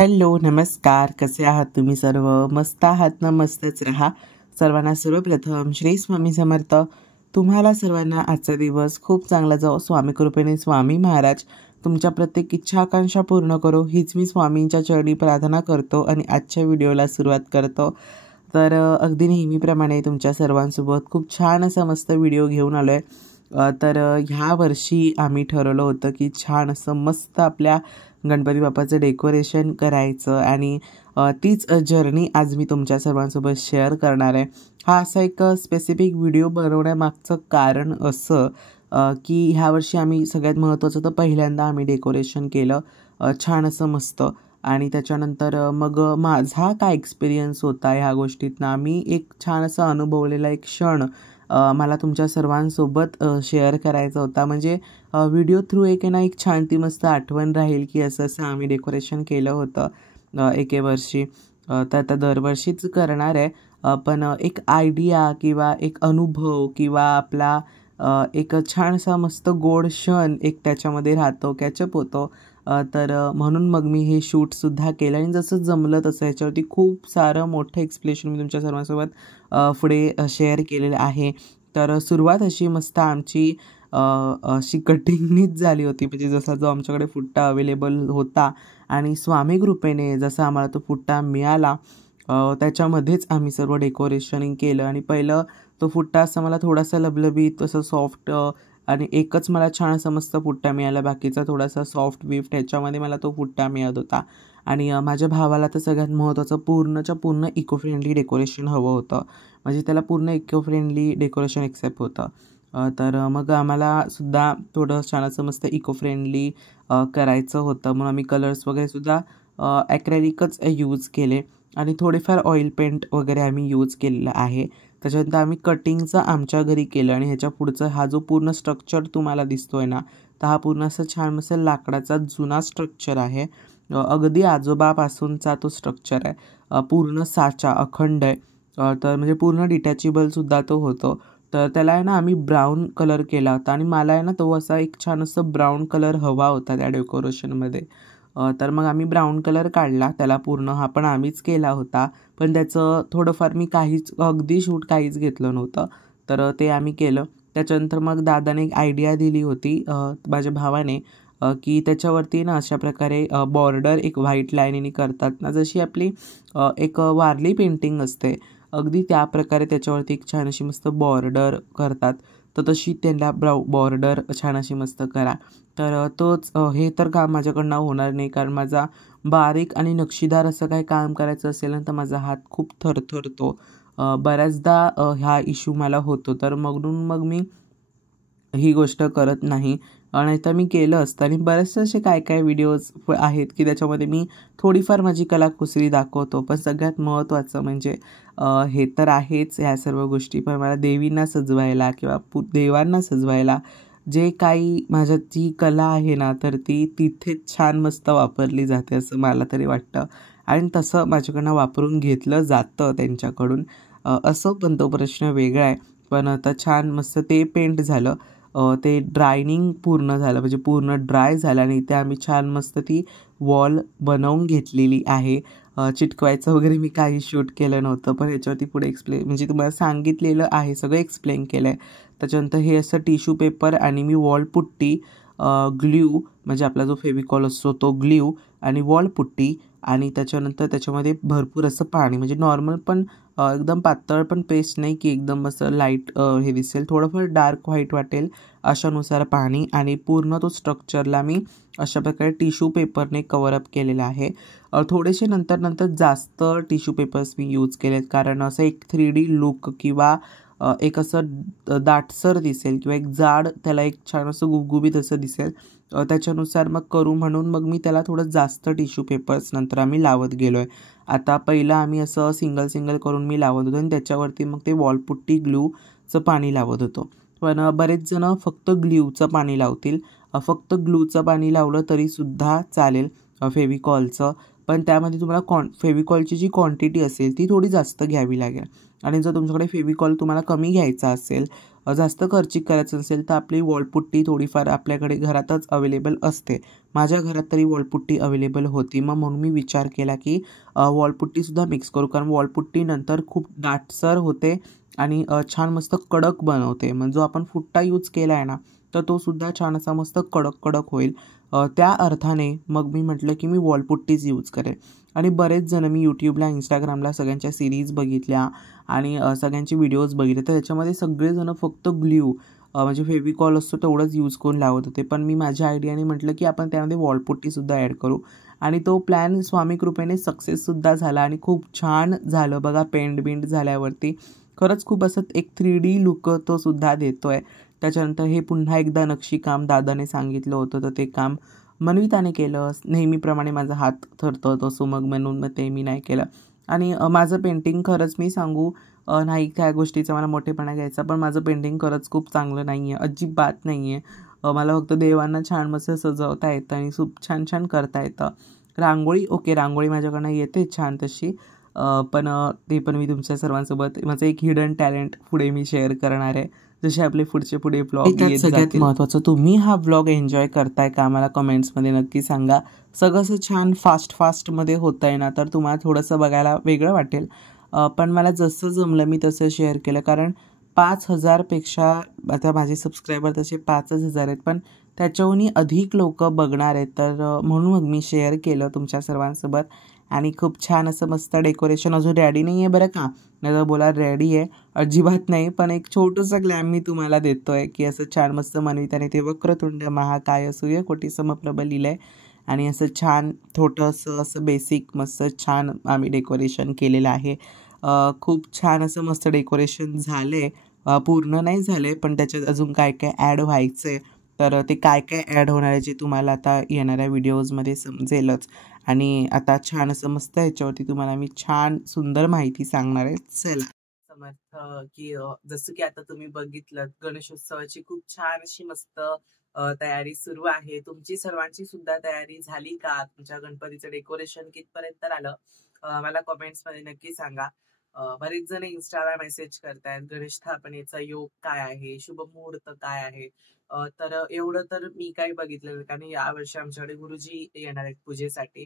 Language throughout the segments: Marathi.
हॅलो, नमस्कार. कसे आहात तुम्ही सर्व? मस्त आहात ना? मस्तच राहा. सर्वांना सर्वप्रथम श्री स्वामी समर्थ. तुम्हाला सर्वांना आजचा दिवस खूप चांगला जाओ. स्वामी कृपेने स्वामी महाराज तुमच्या प्रत्येक इच्छा आकांक्षा पूर्ण करो, हीच मी स्वामींच्या चरणी प्रार्थना करतो आणि आजच्या व्हिडिओला सुरुवात करतो. तर अगदी नेहमीप्रमाणे तुमच्या सर्वांसोबत खूप छान असा मस्त व्हिडिओ घेऊन आलो आहे. तर ह्या वर्षी आम्ही ठरवलं होतं की छान असं मस्त आपल्या गणपती बाप्पाचं डेकोरेशन करायचं आणि तीच जर्नी आज मी तुमच्या सर्वांसोबत शेअर करणार आहे. हा असा एक स्पेसिफिक व्हिडिओ बनवण्यामागचं कारण असं की ह्या वर्षी आम्ही सगळ्यात महत्त्वाचं तर पहिल्यांदा आम्ही डेकोरेशन केलं छान असं मस्त. आणि त्याच्यानंतर मग माझा काय एक्सपिरियन्स होता ह्या गोष्टीतनं आम्ही एक छान असा अनुभवलेला एक क्षण मला तुमच्या सर्वांसोबत शेअर करायचा होता. म्हणजे व्हिडिओ थ्रू एक आहे ना एक छान ती मस्त आठवण राहील की असं असं आम्ही डेकोरेशन केलं होतं एके वर्षी. तर आता दरवर्षीच करणार आहे पण एक आयडिया किंवा एक अनुभव किंवा आपला एक छानसा मस्त गोड क्षण एक त्याच्यामध्ये राहतो, कॅचअप होतो. तर म्हणून मग मी हे शूटसुद्धा केलं आणि जसं जमलं तसं ह्याच्यावरती खूप सारं मोठं एक्सप्लेनेशन मी तुमच्या सर्वांसोबत पुढे शेअर केलेलं आहे. तर सुरुवात अशी मस्त आमची अशी कटिंगनीच झाली होती. म्हणजे जसा जो आमच्याकडे फुट्टा अवेलेबल होता आणि स्वामी कृपेने जसा आम्हाला तो फुट्टा मिळाला त्याच्यामध्येच आम्ही सर्व डेकोरेशनिंग केलं. आणि पहिलं तो फुट्टा असा मला थोडासा लबलबीत असं सॉफ्ट आणि एकच मला छान असा मस्त फुट्टा मिळाला, बाकीचा थोडासा सॉफ्ट बिफ्ट ह्याच्यामध्ये मला तो फुट्टा मिळत होता. आणि माझ्या भावाला तर सगळ्यात महत्त्वाचं पूर्णच्या पूर्ण इको फ्रेंडली डेकोरेशन हवं होतं. म्हणजे त्याला पूर्ण इको फ्रेंडली डेकोरेशन एक्सेप्ट होतं. तर मग आम्हाला सुद्धा थोडं छान असं मस्त इको फ्रेंडली करायचं होतं. म्हणून आम्ही कलर्स वगैरेसुद्धा ॲक्रेलिकच यूज केले आणि थोडेफार ऑइल पेंट वगैरे आम्ही यूज केलेला आहे. त्याच्यानंतर आम्ही कटिंगचं आमच्या घरी केलं आणि ह्याच्या पुढचं हा जो पूर्ण स्ट्रक्चर तुम्हाला दिसतो आहे ना, तर हा पूर्ण असं छान मस्त लाकडाचा जुना स्ट्रक्चर आहे. अगदी आजोबापासूनचा तो स्ट्रक्चर आहे. पूर्ण साचा अखंड आहे. तर म्हणजे पूर्ण डिटॅचेबलसुद्धा तो होतो. तर त्याला आहे ना आम्ही ब्राऊन कलर केला होता आणि मला आहे ना तो असा एक छान असं ब्राऊन कलर हवा होता त्या डेकोरेशनमध्ये. तर मग आम्ही ब्राऊन कलर काढला त्याला पूर्ण. हा पण आम्हीच केला होता. पण त्याचं थोडंफार मी काहीच अगदी शूट काहीच घेतलं नव्हतं. तर ते आम्ही केलं. त्याच्यानंतर मग दादाने एक आयडिया दिली होती माझ्या भावाने की त्याच्यावरती ना अशा प्रकारे बॉर्डर एक व्हाईट लाईनीने करतात ना, जशी आपली एक वारली पेंटिंग असते अगदी त्या प्रकारे त्याच्यावरती एक छान अशी मस्त बॉर्डर करतात. तर तशी त्यांना बॉर्डर छान अशी मस्त करा. तर तोच हे तर काम माझ्याकडनं होणार नाही, कारण माझा बारीक आणि नक्षीदार असं काही काम करायचं असेल ना तर माझा हात खूप थरथरतो. बऱ्याचदा हा इश्यू मला होतो. तर म्हणून मग मी ही गोष्ट करत नाही. नाहीतर मी केलं असतं. आणि बरेचसे असे काय काय व्हिडिओज आहेत की त्याच्यामध्ये मी थोडीफार माझी कलाकुसरी दाखवतो. पण सगळ्यात महत्त्वाचं म्हणजे हे तर आहेच ह्या सर्व गोष्टी, पण मला देवींना सजवायला किंवा देवांना सजवायला जे काही माझ्यात जी कला आहे ना, तर ती तिथेच छान मस्त वापरली जाते असं मला तरी वाटतं. आणि तसं माझ्याकडनं वापरून घेतलं जातं त्यांच्याकडून. असं पण तो प्रश्न वेगळा आहे. पण आता छान मस्त ते पेंट झालं. ते ड्रायनिंग पूर्ण झालं, म्हणजे पूर्ण ड्राय झालं आणि ते आम्ही छान मस्त ती वॉल बनवून घेतलेली आहे. चिटकवायचं वगैरे मी काही शूट केलं नव्हतं, पण ह्याच्यावरती पुढे म्हणजे तुम्हाला सांगितलेलं आहे, सगळं एक्सप्लेन केलं आहे. त्याच्यानंतर हे असं टिश्यू पेपर आणि मी वॉलपुट्टी, ग्ल्यू म्हणजे आपला जो फेविकॉल असतो तो ग्ल्यू आणि वॉलपुट्टी आणि त्याच्यानंतर त्याच्यामध्ये भरपूर असं पाणी, म्हणजे नॉर्मल पण एकदम पातळ पण पेस्ट नाही की एकदम असं लाईट हे दिसेल, थोडंफार डार्क व्हाईट वाटेल अशानुसार पाणी. आणि पूर्ण तो स्ट्रक्चरला मी अशा प्रकारे टिश्यू पेपरने कवरअप केलेला आहे. थोडेसे नंतर जास्त टिश्यू पेपर्स मी यूज केलेत, कारण असं एक 3D लुक किंवा एक असं दाटसर दिसेल किंवा एक जाड त्याला एक छान असं गुबगुबीत असं दिसेल. त्याच्यानुसार मग करू म्हणून मग मी त्याला थोडं जास्त टिश्यू पेपर्स नंतर आम्ही लावत गेलो आहे. आता पहिलं आम्ही असं सिंगल करून मी लावत होतो आणि त्याच्यावरती मग ते वॉलपुट्टी ग्लूचं पाणी लावत होतो. पण बरेच जण फक्त ग्ल्यूचं पाणी लावतील. फक्त ग्लूचं पाणी लावलं तरीसुद्धा चालेल फेविकॉलचं. पण त्यामध्ये तुम्हाला फेविकॉलची जी क्वांटिटी असेल ती थोडी जास्त घ्यावी लागेल. आणि जर तुमच्याकडे फेविकॉल तुम्हाला कमी घ्यायचा असेल, जास्त खर्चिक करायचं असेल, तर आपली वॉलपुट्टी थोडीफार आपल्याकडे घरातच अवेलेबल असते. माझ्या घरात तरी वॉलपुट्टी अवेलेबल होती, मग म्हणून मी विचार केला की वॉलपुट्टीसुद्धा मिक्स करू, कारण वॉलपुट्टी नंतर खूप दाटसर होते आणि छान मस्त कडक बनवते. मग जो आपण फुट्टा यूज केला आहे ना, तर तो सुद्धा छान असा मस्त कडक कडक होईल. त्या अर्थाने मग मी म्हटलं की मी वॉलपुट्टीच यूज करेन. आणि बरेच जण मी यूट्यूबला, इंस्टाग्रामला सगळ्यांच्या सिरीज बघितल्या आणि सगळ्यांचे व्हिडिओज बघितले, तर त्याच्यामध्ये सगळेजण फक्त ग्ल्यू म्हणजे फेविकॉल असतो तेवढंच यूज करून लावत होते. पण मी माझ्या आयडियाने म्हटलं की आपण त्यामध्ये वॉलपुट्टीसुद्धा ॲड करू, आणि तो प्लॅन स्वामी कृपेने सक्सेससुद्धा झाला आणि खूप छान झालं बघा. पेंट बिंट झाल्यावरती खरंच खूप असं एक 3D लुक तो सुद्धा देतो आहे. त्याच्यानंतर हे पुन्हा एकदा नक्षीकाम दादाने सांगितलं होतं, तर ते काम मनविताने केलं. नेहमीप्रमाणे माझा हात थरथरत असो मग म्हणून मग ते मी नाही केलं. आणि माझं पेंटिंग खरंच मी सांगू, नाही त्या गोष्टीचा मला मोठेपणा घ्यायचा, पण माझं पेंटिंग खरंच खूप चांगलं नाही आहे, अजिबात नाही आहे. मला फक्त देवांना छान मस्त सजवता येतं आणि खूप छान छान करता येतं. रांगोळी ओके, रांगोळी माझ्याकडनं येते छान तशी, पण ते पण मी तुमच्या सर्वांसोबत माझं एक हिडन टॅलेंट पुढे मी शेअर करणार आहे, जसे आपले पुढे व्लॉग येत सगळ्यात जातील. महत्त्वाचं, तुम्ही हा व्लॉग एन्जॉय करताय का मला कमेंट्समध्ये नक्की सांगा. सगळं असं छान फास्टमध्ये होतं आहे ना, तर तुम्हाला थोडंसं बघायला वेगळं वाटेल, पण मला जसं जमलं मी तसं शेअर केलं. कारण 5,000पेक्षा आता माझे सबस्क्रायबर तसे 5,000 आहेत, पण त्याच्याहूनही अधिक लोक बघणार आहेत, तर म्हणून मग मी शेअर केलं तुमच्या सर्वांसोबत. आणि खूप छान असं मस्त डेकोरेशन, अजून रेडी नाही आहे बरं का, नाही तर बोला रेडी आहे, अजिबात नाही. पण एक छोटंसं ग्लॅम मी तुम्हाला देतो आहे की असं छान मस्त मनविताने ते वक्रतुंड महाकाय सूर्यकोटी समप्रभ लिहिलं आहे, आणि असं छान छोटंसं असं बेसिक मस्त छान आम्ही डेकोरेशन केलेलं आहे. खूप छान असं मस्त डेकोरेशन झालं आहे. पूर्ण नाही झालं आहे, पण त्याच्यात अजून काय काय ॲड व्हायचं आहे. तर ते काय काय ॲड होणार आहे जे तुम्हाला आता येणाऱ्या व्हिडिओजमध्ये समजेलच. आणि आता छान असं मस्त ह्याच्यावरती तुम्हाला मी छान सुंदर माहिती सांगणार आहे. चला समर्थ, की जसं की आता तुम्ही बघितलं गणेशोत्सवाची खूप छान अशी मस्त तयारी सुरू आहे. तुमची सर्वांची सुद्धा तयारी झाली का? तुमच्या गणपतीचं डेकोरेशन कितपर्यंत आलं? मला कमेंट्समध्ये नक्की सांगा. बरेच जण इन्स्टाला मेसेज करतायत, गणेश स्थापनेचा योग काय आहे, शुभ मुहूर्त काय आहे. तर एवढं तर मी काही बघितलं नाही, कारण यावर्षी आमच्याकडे गुरुजी येणार आहेत पूजेसाठी.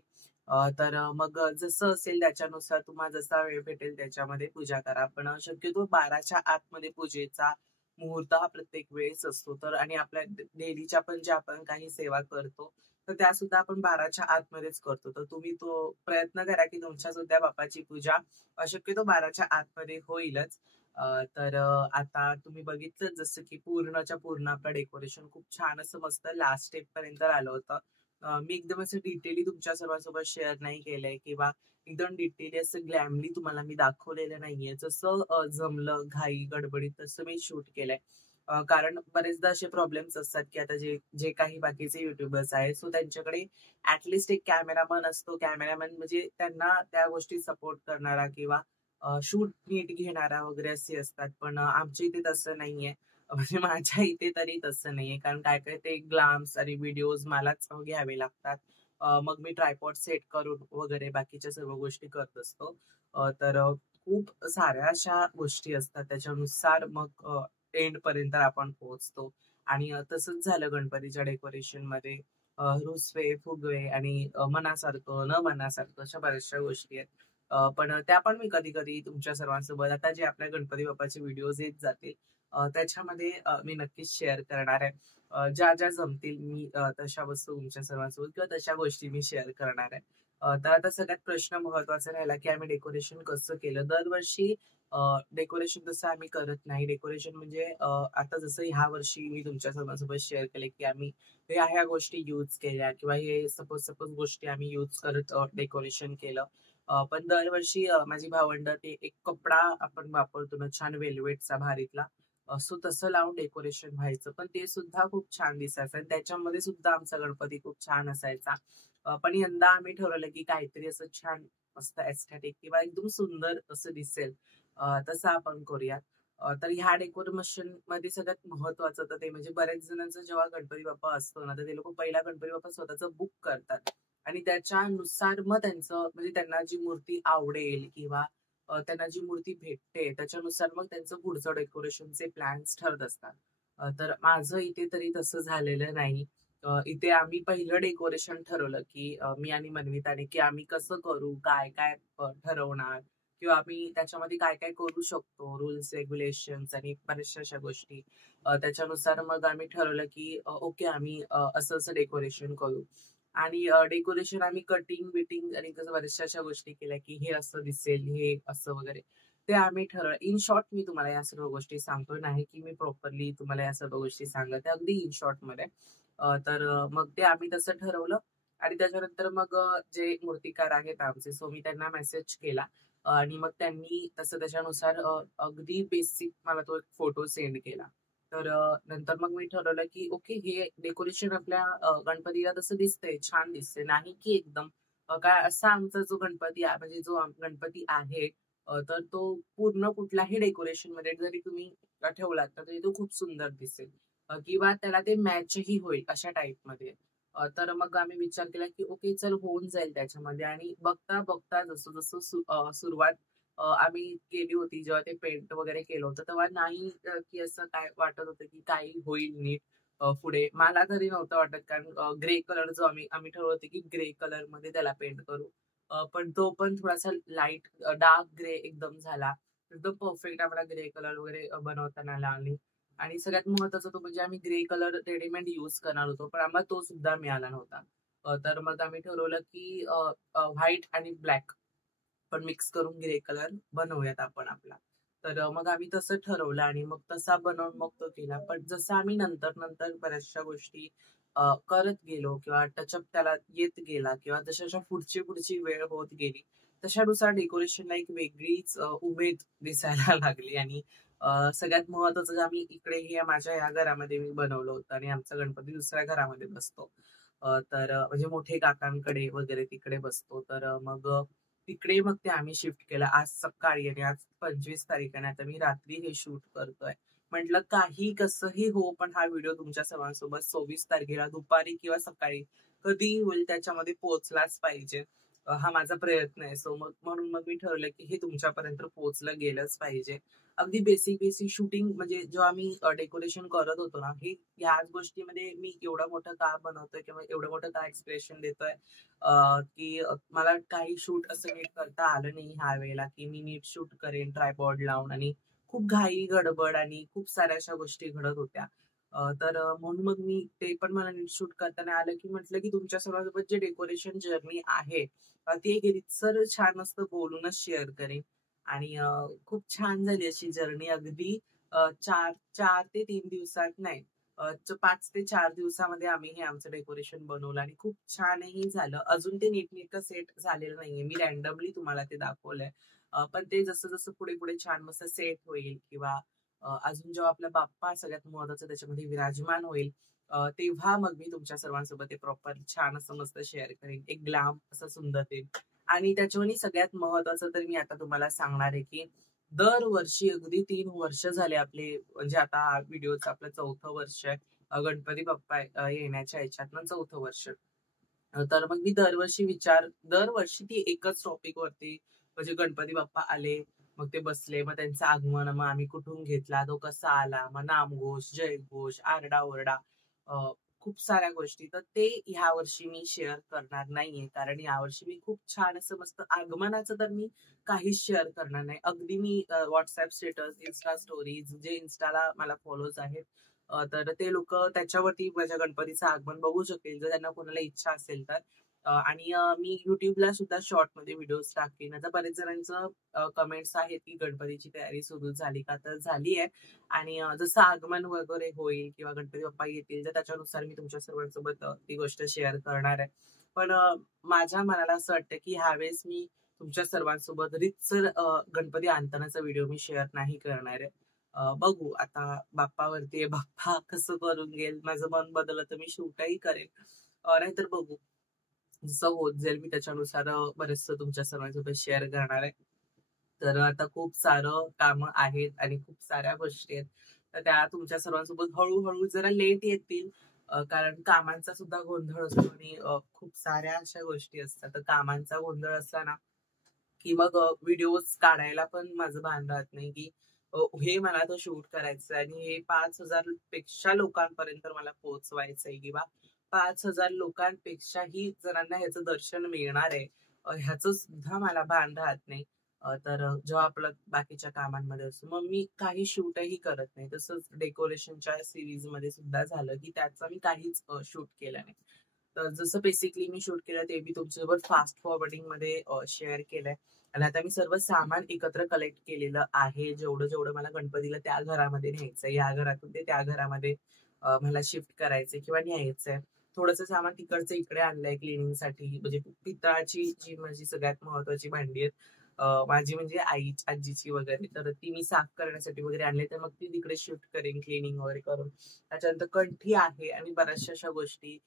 तर मग जसं असेल त्याच्यानुसार तुम्हाला जसा वेळ भेटेल त्याच्यामध्ये पूजा करा. पण शक्यतो 12च्या आतमध्ये पूजेचा मुहूर्त हा प्रत्येक वेळेस असतो. तर आणि आपल्या डेलीच्या पण ज्या आपण काही सेवा करतो, तर त्या सुद्धा आपण 12च्या आतमध्येच करतो. तर तुम्ही तो प्रयत्न करा की तुमच्या सुद्धा बाप्पाची पूजा शक्यतो 12च्या आतमध्ये होईलच. तर आता तुम्ही बघितलं जसं की पूर्णच्या पूर्ण आपलं डेकोरेशन खूप छान असं मस्त लास्ट स्टेप पर्यंत आलं होतं. मी एकदम असं डिटेली तुमच्या सर्वांसोबत शेअर नाही केलंय किंवा एकदम डिटेली असं ग्लॅमली तुम्हाला मी दाखवलेलं नाहीये. जसं जमलं घाई गडबडीत तसं मी शूट केलंय. कारण बरेचदा असे प्रॉब्लेम्स असतात की आता जे जे काही बाकीचे युट्यूबर्स आहेत, सो त्यांच्याकडे ऍटलिस्ट एक कॅमेरामन असतो. कॅमेरामॅन म्हणजे त्यांना त्या गोष्टी सपोर्ट करणारा किंवा शूट नीट घेणारा वगैरे असे असतात. पण आमच्या इथे तसं नाहीये. म्हणजे माझ्या इथे तरी तसं नाहीये, कारण काय काय ते ग्लाम्स आणि व्हिडिओज मलाच घ्यावे लागतात. मग मी ट्रायपॉड सेट करून वगैरे बाकीच्या सर्व गोष्टी करत असतो. तर खूप साऱ्या अशा गोष्टी असतात, त्याच्यानुसार मग एंड पर्यंत आपण पोहोचतो. आणि तसंच झालं गणपतीच्या डेकोरेशन मध्ये. रुसवे फुगवे आणि मनासारखं न मनासारखं अशा बऱ्याचशा गोष्टी आहेत. पण त्या पण मी कधी कधी तुमच्या सर्वांसोबत आता जे आपल्या गणपती बाप्पाचे व्हिडिओज येत जातील त्याच्यामध्ये मी नक्कीच शेअर करणार आहे. ज्या ज्या जमतील मी तशा वस्तू तुमच्या सर्वांसोबत किंवा तशा गोष्टी मी शेअर करणार आहे. तर आता सगळ्यात प्रश्न महत्वाचा राहिला की आम्ही डेकोरेशन कसं केलं. दरवर्षी डेकोरेशन तसं आम्ही करत नाही. डेकोरेशन म्हणजे आता जसं ह्या वर्षी मी तुमच्या सर्वांसोबत शेअर केले की आम्ही ह्या गोष्टी यूज केल्या किंवा हे सपोज गोष्टी आम्ही यूज करत डेकोरेशन केलं. पण दरवर्षी माझी भावंड ते एक कपडा आपण वापरतो ना छान वेल्वेटचा भारीतला, सो तसं लावून डेकोरेशन व्हायचं. पण ते सुद्धा खूप छान दिसायचं आणि त्याच्यामध्ये सुद्धा आमचा गणपती खूप छान असायचा. पण यंदा आम्ही ठरवलं की काहीतरी असं छान मस्त एस्थेटिक किंवा एकदम सुंदर असं दिसेल तसं आपण करूयात. तर ह्या डेकोरेशन मध्ये सगळ्यात महत्वाचं तर ते म्हणजे बऱ्याच जणांचं जेव्हा गणपती बाप्पा असतो ना, तर ते लोक पहिला गणपती बाप्पा स्वतःच बुक करतात. आणि त्याच्यानुसार मग त्यांचं म्हणजे त्यांना जी मूर्ती आवडेल किंवा त्यांना जी मूर्ती भेटते त्याच्यानुसार मग त्यांचं पुढचं डेकोरेशनचे प्लॅन्स ठरत असतात. तर माझं इथे तरी तसं झालेलं नाही. इथे आम्ही पहिलं डेकोरेशन ठरवलं, की मी आणि मनविताने, की आम्ही कसं करू, काय-काय ठरवणार किंवा आम्ही त्याच्यामध्ये काय-काय करू शकतो, रूल्स, रेग्युलेशन्स आणि बऱ्याचशा अशा गोष्टी. त्याच्यानुसार मग आम्ही ठरवलं, की ओके आम्ही असं-असं डेकोरेशन करू. आणि डेकोरेशन आम्ही कटिंग-बिटिंग आणि कसं बऱ्याचशा अशा गोष्टी केल्या, की हे असं दिसेल, हे असं वगैरे. ते आम्ही ठरवलं. इन शॉर्ट मी तुम्हाला या सर्व गोष्टी सांगतोय. नाही की मी प्रॉपरली तुम्हाला या सर्व गोष्टी सांगत आहे. अगदी इन शॉर्टमध्ये. मग ते आम्ही तसं ठरवलं आणि त्याच्यानंतर मग जे मूर्तिकार आहेत आमचे, सो मी त्यांना मेसेज केला आणि मग त्यांनी तसं त्याच्यानुसार अगदी बेसिक मला तो एक फोटो सेंड केला. तर नंतर मग मी ठरवलं, की ओके हे डेकोरेशन आपल्या गणपतीला तसं दिसतंय, छान दिसतंय. नाही की एकदम काय असा आमचा जो गणपती आहे म्हणजे जो गणपती आहे तर तो पूर्ण कुठल्याही डेकोरेशनमध्ये जरी तुम्ही ठेवलात ना, तरी तो खूप सुंदर दिसेल किंवा त्याला ते मॅचही होईल अशा टाईपमध्ये. तर मग आम्ही विचार केला, की ओके चल होऊन जाईल त्याच्यामध्ये आणि बघता-बघता जसं-जसं सुरुवात आम्ही केली होती, जेव्हा ते पेंट वगैरे केलं होतं, तेव्हा नाही की असं काय वाटत होतं, की काही होईल नीट पुढे. मला तरी नव्हतं वाटत कारण ग्रे कलर जो आम्ही आम्ही ठरवलं होतं, की ग्रे कलरमध्ये त्याला पेंट करू. पण तो पण थोडासा लाईट डार्क ग्रे एकदम झाला. एकदम परफेक्ट आम्हाला ग्रे कलर वगैरे बनवताना आला आणि सगळ्यात महत्त्वाचं तो म्हणजे आम्ही ग्रे कलर रेडीमेड यूज करणार होतो, पण आम्हाला तो सुद्धा मिळाला नव्हता. तर मग आम्ही ठरवलं, की व्हाईट आणि ब्लॅक पण मिक्स करून ग्रे कलर बनवूयात आपण आपला. तर मग आम्ही तसं ठरवलं आणि मग तसा बनवून मग तो केला. पण जसं आम्ही नंतर बऱ्याचशा गोष्टी करत गेलो किंवा टचअप त्याला येत गेला किंवा जशा पुढची वेळ होत गेली, तशानुसार डेकोरेशनला एक वेगळीच उमेद दिसायला लागली आणि सगळ्यात महत्त्वाचं आम्ही इकडे हे माझ्या या घरामध्ये मी बनवलं होतं आणि आमचा गणपती दुसऱ्या घरामध्ये बसतो. म्हणजे मोठे काकांकडे वगैरे तिकडे बसतो. तिकडे मग ते आम्ही शिफ्ट केलं. आज सकाळी आणि आज 25 तारीख आहे आणि आता मी रात्री हे शूट करतोय. म्हटलं काही कसंही हो, पण हा व्हिडिओ तुमच्या सर्वांसोबत 26 तारखेला दुपारी किंवा सकाळी कधीही होईल त्याच्यामध्ये पोहोचलाच पाहिजे. हा माझा प्रयत्न आहे. सो मग म्हणून मग मी ठरवलं, की हे तुमच्यापर्यंत पोहोचलं गेलंच पाहिजे. अगदी बेसिक बेसिक म्हणजे जेव्हा आम्ही डेकोरेशन करत होतो ना, ह्याच गोष्टीमध्ये मी एवढं मोठं का बनवतोय किंवा एवढं मोठं का एक्सप्रेशन देतोय की मला काही शूट असं नीट करता आलं नाही ह्या वेळेला, की मी नीट शूट करेन ट्रायपॉड लावून आणि खूप घाई गडबड आणि खूप साऱ्या अशा गोष्टी घडत होत्या. म्हणून मग मी ते पण मला नीट शूट करता आलं, की म्हटलं की तुमच्या सर्वांसोबत जे डेकोरेशन जर्नी आहे ती एक रीतसर छान असतं बोलूनच शेअर करेन. आणि खूप छान झाली अशी जर्नी अगदी 4 ते 3 दिवसात नाही 5 ते 4 दिवसामध्ये आम्ही हे आमचं डेकोरेशन बनवलं आणि खूप छानही झालं. अजून ते नीटनेटकं सेट झालेलं नाहीये. मी रँडमली तुम्हाला ते दाखवलंय. पण ते जसं-जसं पुढे-पुढे छान मस्त सेट होईल किंवा अजून जेव्हा आपला बाप्पा सगळ्यात महत्त्वाचं त्याच्यामध्ये विराजमान होईल, तेव्हा मग मी तुमच्या सर्वांसोबत ते प्रॉपर छान असं मस्त शेअर करेन. एक ग्लॅम असं सुंदर ते आणि त्याच्याहूनही सगळ्यात महत्त्वाचं तर मी आता तुम्हाला सांगणार आहे, की दरवर्षी अगदी 3 वर्ष झाले आपले म्हणजे आता हा व्हिडिओचं आपलं 4थं वर्ष आहे. गणपती बाप्पा येण्याच्या ह्याच्यातनं 4थं वर्ष. तर मग मी दरवर्षी ती एकच टॉपिकवरती म्हणजे गणपती बाप्पा आले, मग ते बसले, मग त्यांचं आगमन, मग आम्ही कुठून घेतला, तो कसा आला, मग नामघोष, जयघोष, आरडाओरडा अ, खूप साऱ्या गोष्टी. तर ते ह्या वर्षी मी शेअर करणार नाहीये. कारण यावर्षी मी खूप छान असं मस्त आगमनाचं तर मी काहीच शेअर करणार नाही. अगदी मी स्टेटस, Insta स्टोरीज जे Instaला मला फॉलोज आहेत तर ते लोकं त्याच्यावरती माझ्या गणपतीचं आगमन बघू शकेल, जर त्यांना कोणाला इच्छा असेल तर. मी YouTubeला सुद्धा शॉर्टमध्ये व्हिडिओज टाकेन. आता बरेच जणांचं कमेंट्स आहेत, की गणपतीची तयारी सुरू झाली का? तर झाली आहे आणि जसं आगमन वगैरे होईल किंवा गणपती बाप्पा येतील, तर त्याच्यानुसार मी तुमच्या सर्वांसोबत ती गोष्ट शेअर करणार आहे. पण माझ्या मनाला असं वाटतं, की ह्यावेळेस मी तुमच्या सर्वांसोबत रीतसर गणपती आणतानाचा व्हिडिओ मी शेअर नाही करणार आहे. बघू आता बाप्पावरती आहे. बाप्पा कसं करून घेईल. माझं मन बदललं तर मी शूटही करेन. नाहीतर बघू. जसं होत जाईल मी त्याच्यानुसार बरेचसं तुमच्या सर्वांसोबत शेअर करणार आहे. तर आता खूप सारं कामं आहेत आणि खूप साऱ्या गोष्टी आहेत. तर त्या तुमच्या सर्वांसोबत हळू जरा लेट येतील. कारण कामांचा सुद्धा गोंधळ असतो आणि खूप साऱ्या अशा गोष्टी असतात. तर कामांचा गोंधळ असला ना की मग व्हिडिओज काढायला पण माझं भान राहत नाही, की हे मला तो शूट करायचं आणि हे 5,000 पेक्षा लोकांपर्यंत मला पोहोचवायचंय किंवा 5,000 लोकांपेक्षाही जणांना ह्याचं दर्शन मिळणार आहे, ह्याचं सुद्धा मला भान राहत नाही. तर जेव्हा आपलं बाकीच्या कामांमध्ये असतो मग मी काही शूटही करत नाही. तसंच डेकोरेशनच्या सिरीज मध्ये सुद्धा झालं, की त्याचं मी काहीच शूट केलं नाही. तर जसं बेसिकली मी शूट केलं ते मी तुमच्यासोबत फास्ट फॉरवर्डिंग मध्ये शेअर केलंय. आणि आता मी सर्व सामान एकत्र कलेक्ट केलेलं आहे. जेवढं जेवढं मला गणपतीला त्या घरामध्ये न्यायचंय, या घरातून ते त्या घरामध्ये मला शिफ्ट करायचंय किंवा न्यायचंय. थोडंसं सामान तिकडचं इकडे आणलंय क्लिनिंगसाठी. म्हणजे पितळाची जी माझी सगळ्यात महत्वाची भांडी आहेत, माझी म्हणजे आजीची वगैरे, तर ती मी साफ करण्यासाठी वगैरे आणले, तर मग ती तिकडे शिफ्ट करेन क्लिनिंग वगैरे करून. त्याच्यानंतर कंठी आहे आणि बऱ्याचशा अशा गोष्टी.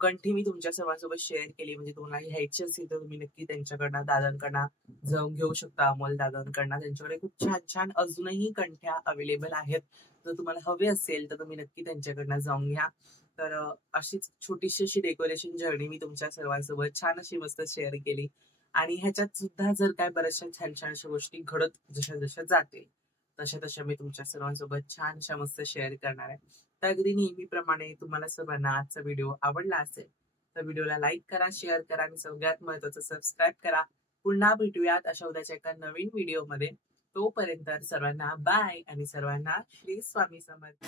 कंठी मी तुमच्या सर्वांसोबत शेअर केली. म्हणजे तुम्हाला घ्यायची असेल तर तुम्ही नक्की त्यांच्याकडनं, दादांकडनं जाऊन घेऊ शकता. अमोल दादांकडनं त्यांच्याकडे खूप छान छान अजूनही कंठ्या अवेलेबल आहेत. जर तुम्हाला हवे असेल तर तुम्ही नक्की त्यांच्याकडनं जाऊन घ्या. तर अशीच छोटीशी अशी डेकोरेशन जर्नी मी तुमच्या सर्वांसोबत छान अशी मस्त शेअर केली. आणि ह्याच्यात सुद्धा जर काय बऱ्याचशा छान छान अशा गोष्टी घडत जशा जशा जातील तशा तशा मी तुमच्या सर्वांसोबत छानशा मस्त शेअर करणार आहे. तर अगदी नेहमीप्रमाणे तुम्हाला सर्वांना आजचा व्हिडिओ आवडला असेल तर व्हिडिओला लाईक करा, शेअर करा आणि सगळ्यात महत्त्वाचं सबस्क्राईब करा. पुन्हा भेटूयात अशा उद्याच्या एका नवीन व्हिडिओमध्ये. तोपर्यंत सर्वांना बाय आणि सर्वांना श्री स्वामी समर्थ.